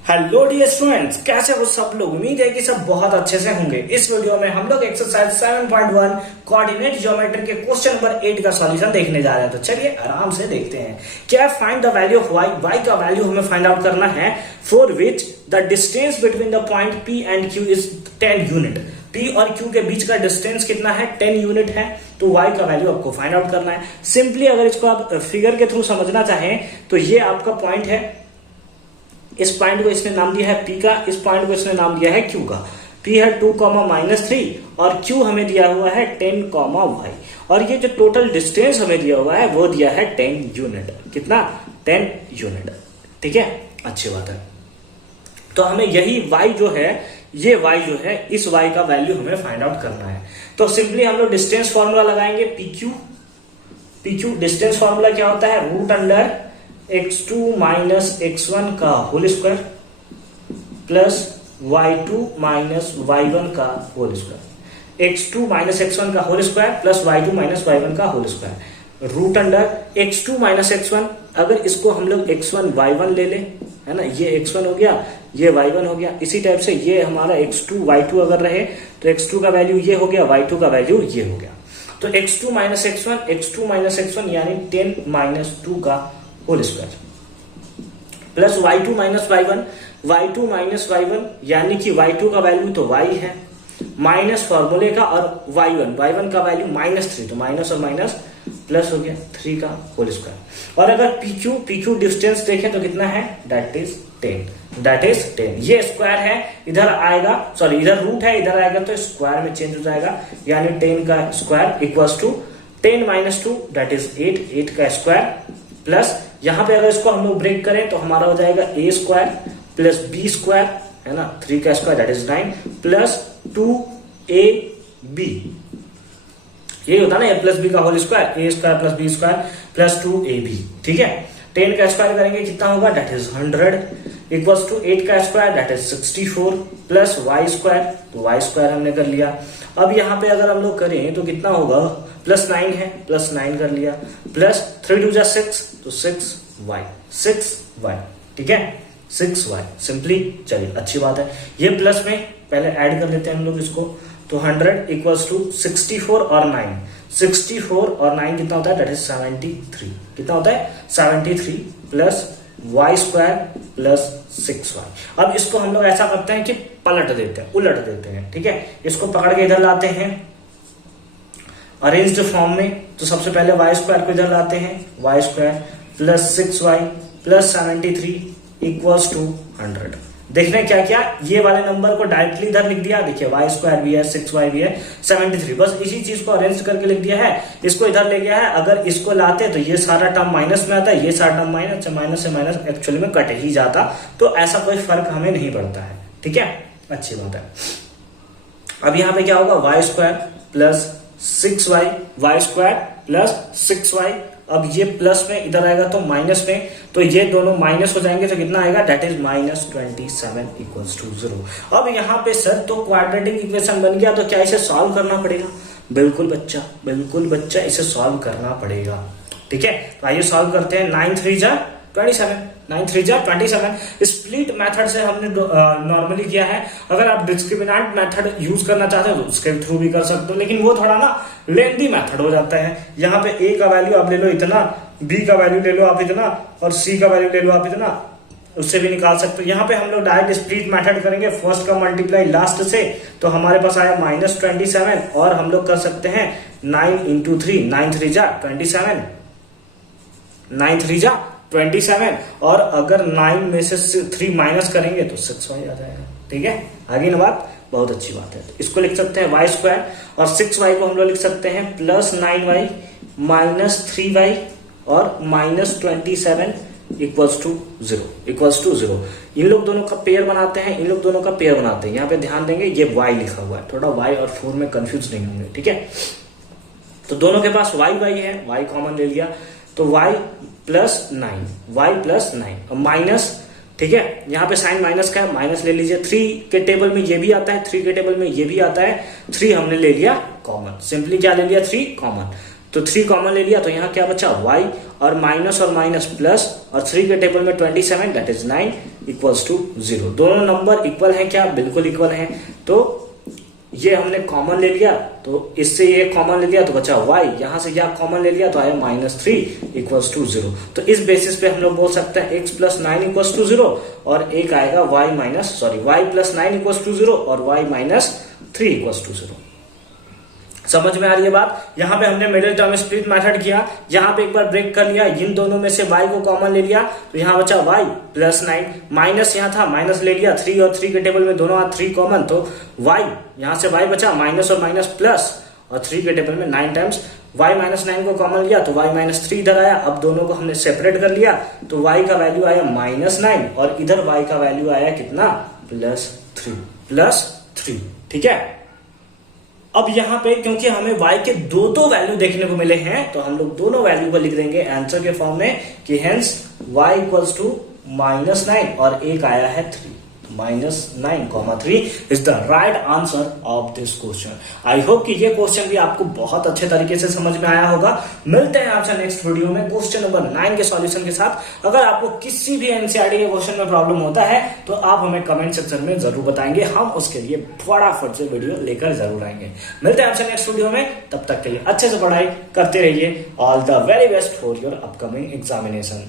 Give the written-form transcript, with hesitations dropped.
Hello dear students, कैसे हो सब लोग। उम्मीद है कि सब बहुत अच्छे से होंगे। इस वीडियो में हम लोग एक्सरसाइज 7.1 कोऑर्डिनेट ज्योमेट्री के क्वेश्चन नंबर 8 का सॉल्यूशन देखने जा रहे हैं। तो चलिए आराम से देखते हैं। क्या find the value of y का वैल्यू हमें फाइंड आउट करना है for which the distance between the point P and Q is 10 unit. P और Q के बीच का डिस्टेंस कितना है, 10 यूनिट है। तो y का वैल्यू आपको फाइंड आउट करना है। सिंपली अगर इसको आप फिगर के थ्रू समझना चाहें तो ये आपका पॉइंट है। इस पॉइंट को इसने नाम दिया है P का, इस पॉइंट को इसने नाम दिया है Q का। P है 2,-3 और Q हमें दिया हुआ है 10,y और ये जो टोटल डिस्टेंस हमें दिया हुआ है वो दिया है 10 यूनिट। कितना? 10 यूनिट। ठीक है, अच्छी बात है। तो हमें यही y जो है, ये y जो है, इस y का वैल्यू हमें फाइंड आउट करना है। तो सिंपली हम लोग डिस्टेंस फॉर्मूला लगाएंगे PQ डिस्टेंस फॉर्मूला क्या होता है, root under x2 minus x1 का whole square plus y2 minus y1 का whole square. x2 minus x1 का whole square plus y2 minus y1 का whole square. Root under x2 minus x1, अगर इसको हम लोग x1 y1 ले लें, है ना, ये x1 हो गया, ये y1 हो गया। इसी टाइप से ये हमारा x2 y2 अगर रहे तो x2 का वैल्यू ये हो गया, y2 का वैल्यू ये हो गया। तो x2 माइनस x1 यानी 10 माइनस 2 का whole square plus y2 minus y1 यानी कि y2 का वैल्यू तो y है माइनस फॉर्मूले का, और y1 का वैल्यू -3, तो माइनस और माइनस प्लस हो गया 3 का होल स्क्वायर। और अगर PQ डिस्टेंस देखें तो कितना है, दैट इज 10। ये स्क्वायर है, इधर आएगा, सॉरी इधर रूट है, इधर आएगा तो स्क्वायर में चेंज हो जाएगा, यानी 10 का square equals to 10 minus 2 that is 8 का स्क्वायर प्लस यहां पे अगर इसको हम लोग ब्रेक करें तो हमारा हो जाएगा a square plus b square, है ना, 3 का square that is 9 plus 2ab। ये होता है ना a प्लस b का whole square, a square plus b square plus 2ab। ठीक है, 10 का स्क्वायर करेंगे कितना होगा, दैट इज 100 इक्वल्स टू 8 का square that is 64 plus y square, तो y स्क्वायर हमने कर लिया। अब यहाँ पे अगर हम लोग करें तो कितना होगा, प्लस 9 है, प्लस 9 कर लिया, प्लस 3 2 6 तो 6y। ठीक है, 6y सिंपली। चलिए अच्छी बात है। ये प्लस में पहले ऐड कर लेते हैं हम लोग इसको, तो 100 इक्वल्स टू 64 और 9 कितना होता है, दैट इज 73। कितना होता है, 73 plus y square plus 6y। अब इसको हम लोग ऐसा करते हैं कि उलट देते हैं। ठीक है, इसको पकड़ के इधर लाते हैं अरेंज्ड फॉर्म में। तो सबसे पहले y स्क्वायर को इधर लाते हैं, y square plus 6y plus 73 equals to 100। देखने क्या क्या, ये वाले नंबर को डायरेक्टली इधर लिख दिया। देखिए y स्क्वायर भी है, 6y भी है, 73, बस इसी चीज को अरेंज करके लिख दिया है। इसको इधर ले गया है, अगर इसको लाते तो ये सारा टर्म माइनस में आता है, ये सारा टर्म माइनस से माइनस एक्चुअली में कट ही जाता, तो ऐसा कोई फर्क हमें नहीं पड़ता है। ठीक है, अच्छी बात है। अब यहाँ पे क्या होगा, y square plus 6y square plus 6y। अब ये प्लस में इधर आएगा तो माइनस में, तो ये दोनों माइनस हो जाएंगे तो कितना आएगा, दैट इज -27 इक्वल्स टू 0। अब यहाँ पे सर तो क्वाड्रेटिक इक्वेशन बन गया, तो क्या इसे सॉल्व करना पड़ेगा? बिल्कुल बच्चा इसे सॉल्व करना पड़ेगा। ठीक है, तो आइए सॉल्व करते हैं। 9 3 जा 27। स्प्लिट मेथड से हमने नॉर्मली किया है। अगर आप डिस्क्रिमिनेंट मेथड यूज करना चाहते हो तो उसके थ्रू भी कर सकते हो, लेकिन वो थोड़ा ना लेंथी मेथड हो जाता है। यहाँ पे a का वैल्यू आप ले लो इतना, b का वैल्यू ले लो आप इतना, और c का वैल्यू ले लो आप इतना, उससे भी निकाल सकते हो। यहाँ पे हम लोग डायरेक्ट स्प्लिट मेथड करेंगे, फर्स्ट का मल्टीप्लाई लास्ट से, तो हमारे पास आया -27, और हम लोग कर सकते हैं 9 × 3, 9 3 जा 27, 9 3 जा 27, और अगर 9 में से 3 माइनस करेंगे तो 6y आ जाएगा। ठीक है, आगे ना बात, बहुत अच्छी बात है। तो इसको लिख सकते हैं y स्क्वायर, और 6y को हम लोग लिख सकते हैं प्लस 9y माइनस 3y और -27 इक्वल्स टू 0। इन लोग दोनों का पेयर बनाते हैं, यहाँ पे ध्यान देंगे ये y लिखा हुआ है, थोड़ा y और 4 में कंफ्यूज नहीं होंगे। ठीक है, तो दोनों के पास y है, y कॉमन ले लिया, तो y प्लस 9 और माइनस। ठीक है, यहाँ पे साइन माइनस का है, माइनस ले लीजिए। 3 के टेबल में ये भी आता है, 3 के टेबल में ये भी आता है, 3 हमने ले लिया कॉमन। सिंपली क्या ले लिया, 3 कॉमन, तो 3 कॉमन ले लिया, तो यहाँ क्या बचा y, और माइनस प्लस, और 3 के टेबल में 27 दैट इज 9 इक्वल्स टू 0। दोनों नंबर इक्वल हैं क्या? बिल्कुल इक्वल हैं। तो ये हमने कॉमन ले लिया, तो इससे ये कॉमन ले लिया तो बचा y, यहां से यह कॉमन ले लिया तो आया -3 इक्वल्स टू 0। तो इस बेसिस पे हम लोग बोल सकते हैं x प्लस 9 इक्वल्स टू 0 और एक आएगा y प्लस 9 इक्वल्स टू 0 और y माइनस 3 इक्वल्स टू 0। समझ में आ रही है बात? यहाँ पे हमने मिडिल टर्म स्प्लिट मेथड किया, यहाँ पे एक बार ब्रेक कर लिया, इन दोनों में से y को कॉमन ले लिया तो यहाँ बचा y प्लस 9, माइनस यहाँ था माइनस ले लिया 3 और 3 के टेबल में दोनों 3 कॉमन, तो y यहाँ से y बचा माइनस और माइनस प्लस और 3 के टेबल में 9 टाइम्स y माइनस 9 को कॉमन लिया तो y माइनस 3 इधर आया। अब दोनों को हमने सेपरेट कर लिया तो y का वैल्यू आया -9 और इधर y का वैल्यू आया कितना? +3। ठीक है। अब यहाँ पे क्योंकि हमें y के दो वैल्यू देखने को मिले हैं तो हम लोग दोनों वैल्यू को लिख देंगे आंसर के फॉर्म में कि हेंस y इक्वल्स टू -9 और एक आया है 3। -9, 3 is the right answer of this question. I hope कि ये क्वेश्चन भी आपको बहुत अच्छे तरीके से समझ में आया होगा। मिलते हैं आपसे नेक्स्ट वीडियो में क्वेश्चन नंबर 9 के सॉल्यूशन के साथ। अगर आपको किसी भी एनसीईआरटी के क्वेश्चन में प्रॉब्लम होता है तो आप हमें कमेंट सेक्शन में जरूर बताएंगे, हम उसके लिए फटाफट से वीडियो लेकर जरूर आएंगे। मिलते हैं आपसे नेक्स्ट वीडियो में, तब तक के लिए अच्छे से पढ़ाई करते रहिए। All the very best for your upcoming examination.